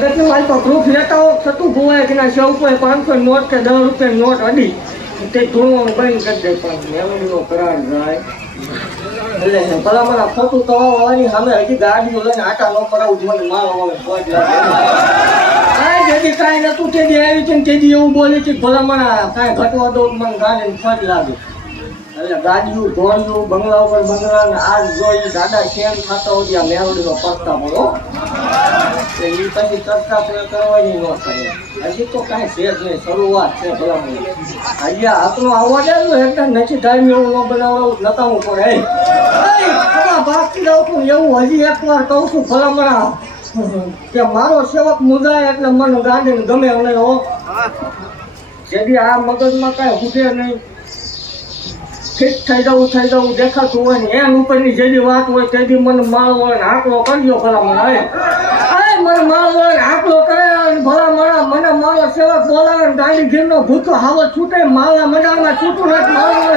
મારી તો પ્રૂફ લેતા હો થતું ભૂવાય કે ના સૌ કોઈ 500 નોટ કે 10 રૂપિયા નોટ અડી તે ધોવાનું બંધ કરી દે પણ મેમરીનો કરાર જાય એટલે ભલા મને ખોટું કવાવાની સામે હજી ગાડીઓ લઈને આટા ન કરાવું મને મારવા પહોંચ લાગે જેથી કાંઈ નતું તેથી આવી છે તેથી એવું બોલે છે ભલા મને કાંઈ ઘટવા દો મને ગાડીને ફોજ લાગે એટલે ગાડીઓ ઘોડીઓ બંગલા ઉપર બંગલા ને આ જોઈ દાદા શેમ થતા હોય ત્યાં મેરોડીનો પડતા પડો એ પછી ચર્ચા કરવાની ન થાય હજી તો કાંઈ છે જ નહીં શરૂઆત છે ભલા મને હજી હાથનો આવવા દે એકદમ નથી ટાઈમ એવું ન બનાવવું નકામું પડે બાકી દઉં છું એવું હજી એક વાર કહું છું ભલા મણા કે મારો સેવક મુદાય એટલે મને ગાંધીને ગમે અને હો જેથી આ મગજમાં કાંઈ ઉઠે નહીં ફિટ થઈ જવું દેખાતું હોય ને એન ઉપરની જેવી વાત હોય તેથી મને માળો હોય ને આંકડો કરજો ભલા મને મને માળો હોય ને આંકડો કરે ભલા મળા મને મારો સેવક બોલાવે ને ગાંધી ઘીરનો ભૂતો હાવો છૂટે માળા મડામાં છૂટું નથી માળો